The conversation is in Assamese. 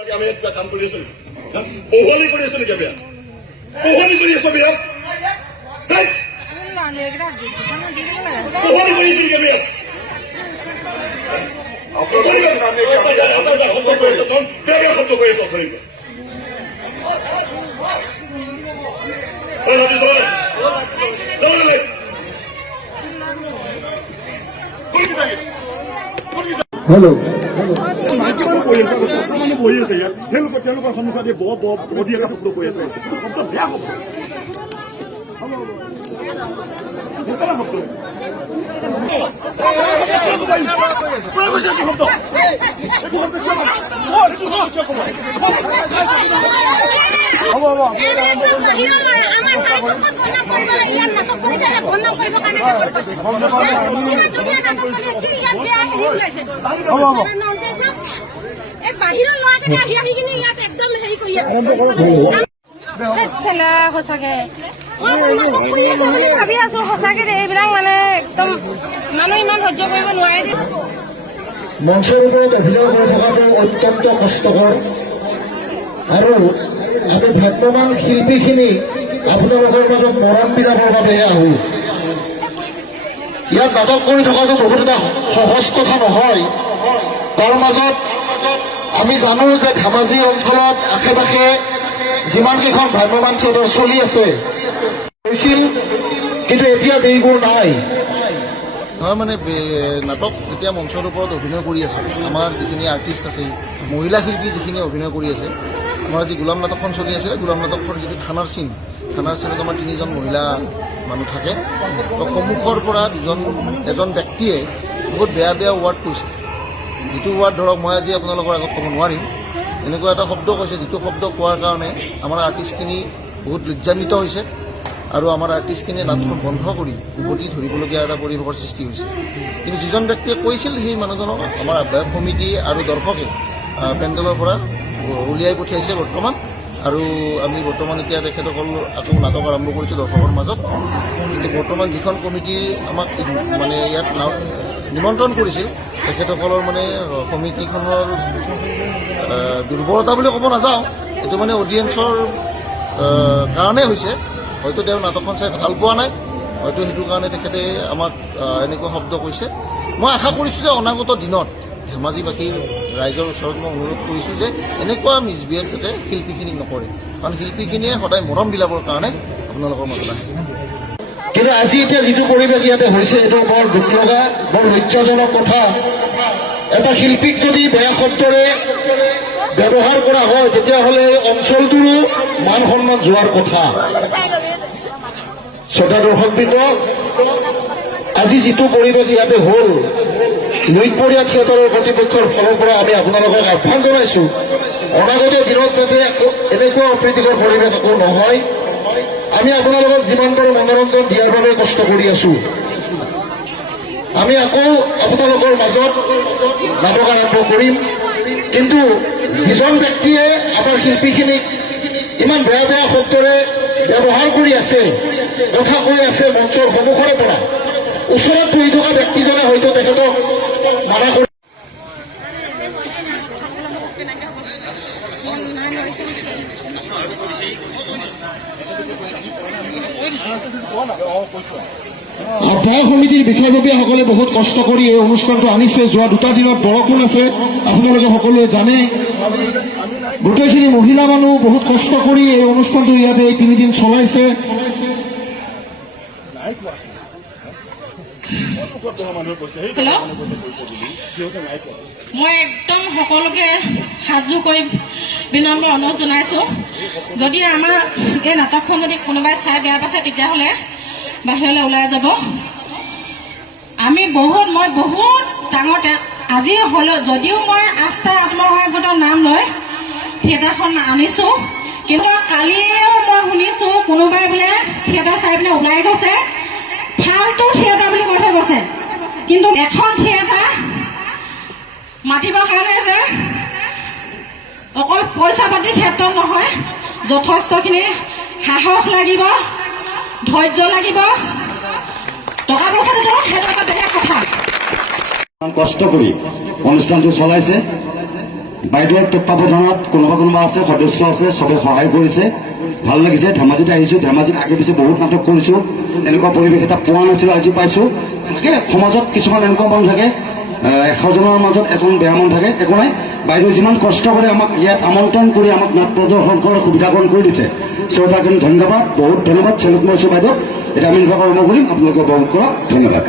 আমি একটা কাম কৰি আছো বহলি কৰি আছো নেকি বেয়া বহলি কৰি আছো বেয়া বহলি কৰি আছো নেকি বেয়া শব্দ কৰি আছো অথৰিক হেল্ল' মাইকী মানুহ বহি আছে মানুহ বহি আছে ইয়াত তেওঁলোকৰ সন্মুখত বডি এটা শব্দ কৰি আছে শব্দ বেয়া হ'ব বাহিৰৰ ল'ৰাকেইটা আহি কিনে ইয়াত একদম হেৰি কৰি আছে সঁচাকে ভাবি আছো সঁচাকে এইবিলাক মানে একদম মানুহ ইমান সহ্য কৰিব নোৱাৰে যে মঞ্চৰ ওপৰত অভিনয় কৰি থকাটো অত্যন্ত কষ্টকৰ আৰু আমি ভ্ৰাম্যমান শিল্পীখিনি আপোনালোকৰ মাজত মৰম বিলাবৰ বাবেহে আহোঁ ইয়াত নাটক কৰি থকাটো বহুত এটা সহজ কথা নহয় তাৰ মাজত আমি জানো যে ধেমাজি অঞ্চলত আশে পাশে যিমান কেইখন ভ্ৰাম্যমান থিয়েটাৰ চলি আছে হৈছিল কিন্তু এতিয়া এইবোৰ নাই মানে নাটক এতিয়া মঞ্চৰ ওপৰত অভিনয় কৰি আছে আমাৰ যিখিনি আৰ্টিষ্ট আছে মহিলা শিল্পী যিখিনি অভিনয় কৰি আছে আমাৰ যি গোলাম নাটকখন চলি আছিলে গোলাম নাটকখন যিটো থানাৰ চিনত আমাৰ 3জন মহিলা মানুহ থাকে সন্মুখৰ পৰা এজন ব্যক্তিয়ে বহুত বেয়া বেয়া ৱাৰ্ড কৈছে যিটো ৱাৰ্ড ধৰক মই আজি আপোনালোকৰ আগত ক'ব নোৱাৰিম এনেকুৱা এটা শব্দ কৈছে যিটো শব্দ কোৱাৰ কাৰণে আমাৰ আৰ্টিষ্টখিনি বহুত লজ্জান্বিত হৈছে আৰু আমাৰ আৰ্টিষ্টখিনিয়ে নাটকখন বন্ধ কৰি উভতি ধৰিবলগীয়া এটা পৰিৱেশৰ সৃষ্টি হৈছে কিন্তু যিজন ব্যক্তিয়ে কৈছিল সেই মানুহজনক আমাৰ আহ্বায়ক সমিতি আৰু দৰ্শকে পেণ্ডেলৰ পৰা উলিয়াই পঠিয়াইছে বৰ্তমান আৰু আমি বৰ্তমান এতিয়া তেখেতসকল আকৌ নাটক আৰম্ভ কৰিছোঁ দৰ্শকৰ মাজত কিন্তু বৰ্তমান যিখন কমিটি আমাক মানে ইয়াত নিমন্ত্ৰণ কৰিছিল তেখেতসকলৰ মানে সমিতিখনৰ দুৰ্বলতা বুলি ক'ব নাযাওঁ এইটো মানে অডিয়েঞ্চৰ কাৰণে হৈছে হয়তো তেওঁ নাটকখন চাই ভাল পোৱা নাই হয়তো সেইটো কাৰণে তেখেতে আমাক এনেকুৱা শব্দ কৈছে মই আশা কৰিছোঁ যে অনাগত দিনত ধেমাজিবাসীৰ ৰাইজৰ ওচৰত মই অনুৰোধ কৰিছোঁ যে এনেকুৱা মিছবিহেভ যাতে শিল্পীখিনিক নকৰে কাৰণ শিল্পীখিনিয়ে সদায় মৰম বিলাবৰ কাৰণে আপোনালোকৰ মাজত আহে কিন্তু আজি এতিয়া যিটো পৰিৱেশ ইয়াতে হৈছে এইটো বৰ দুখ লগা বৰ লজ্জাজনক কথা এটা শিল্পীক যদি বেয়া শব্দৰে ব্যৱহাৰ কৰা হয় তেতিয়াহ'লে অঞ্চলটোৰো মান সন্মান যোৱাৰ কথা শ্ৰোতা দৰ্শকবৃন্দ আজি যিটো পৰিৱেশ ইয়াতে হ'ল নৈপৰীয়া থিয়েটাৰৰ কৰ্তৃপক্ষৰ ফালৰ পৰা আমি আপোনালোকক আহ্বান জনাইছোঁ অনাগত দিনত যাতে এনেকুৱা অপ্ৰীতিকৰ পৰিৱেশ আকৌ নহয় আমি আপোনালোকক যিমান পাৰোঁ মনোৰঞ্জন দিয়াৰ বাবে কষ্ট কৰি আছোঁ আমি আকৌ আপোনালোকৰ মাজত নাটক আৰম্ভ কৰিম কিন্তু যিজন ব্যক্তিয়ে আমাৰ শিল্পীখিনিক ইমান বেয়া বেয়া শব্দৰে ব্যৱহাৰ কৰি আছে কথা কৈ আছে মঞ্চৰ সন্মুখৰে পৰা ওচৰত বহি থকা ব্যক্তিজনে হয়তো তেখেতক মানা কৰি আহ্বায়ক সমিতিৰ বিষয়ববীয়াসকলে বহুত কষ্ট কৰি এই অনুষ্ঠানটো আনিছে যোৱা 2টা দিনত বৰষুণ আছে আপোনালোকে সকলোৱে জানে গোটেইখিনি মহিলা মানুহ বহুত কষ্ট কৰি এই অনুষ্ঠানটো ইয়াতে এই 3 দিন চলাইছে মই একদম সকলোকে সাজু কৰি বিনম্ৰ অনুৰোধ জনাইছোঁ যদি আমাৰ এই নাটকখন যদি কোনোবাই চাই বেয়া পাইছে তেতিয়াহ'লে বাহিৰলৈ ওলাই যাব মই বহুত ডাঙৰ আজি হ'লেও যদিও মই আস্থা আত্মসহায়ক গোটৰ নাম লৈ থিয়েটাৰখন আনিছোঁ কিন্তু কালিও মই শুনিছোঁ কোনোবাই বোলে থিয়েটাৰ চাই পিনে ওলাই গৈছে ফাল্টু থিয়েটাৰ বুলি কৈ থৈ গৈছে কিন্তু এখন থিয়েটাৰ মাতিবৰ কাৰণে যে অকল পইচা পাতিৰ ক্ষেত্ৰত নহয় যথেষ্টখিনি সাহস লাগিব ধৈৰ্য লাগিব টকা পইচাটো সেইটো এটা বেলেগ কথা কষ্ট কৰি অনুষ্ঠানটো চলাইছে বাইদেউৰ তত্বাৱধানত কোনোবা আছে, সদস্য আছে, চবে সহায় কৰিছে, ভাল লাগিছে। ধেমাজিত আহিছোঁ, ধেমাজিত আগে পিছে বহুত নাটক কৰিছোঁ, এনেকুৱা পৰিৱেশ এটা পোৱা নাছিলোঁ, আজি পাইছোঁ। থাকে সমাজত কিছুমান এনেকুৱা মানুহ থাকে, 100জনৰ মাজত এজন বেয়া মানুহ থাকে, একো নাই। বাইদেউ যিমান কষ্ট কৰি আমাক ইয়াত আমন্ত্ৰণ কৰি আমাক নাট প্ৰদৰ্শন কৰাৰ সুবিধাকৰণ কৰি দিছে, শ্ৰোতাখিনি ধন্যবাদ, বহুত ধন্যবাদ, চেলুট মাৰিছোঁ বাইদেউ। এতিয়া আমি এনেকুৱা কৰ্ম কৰিম, আপোনালোকে বহুত কৰা ধন্যবাদ।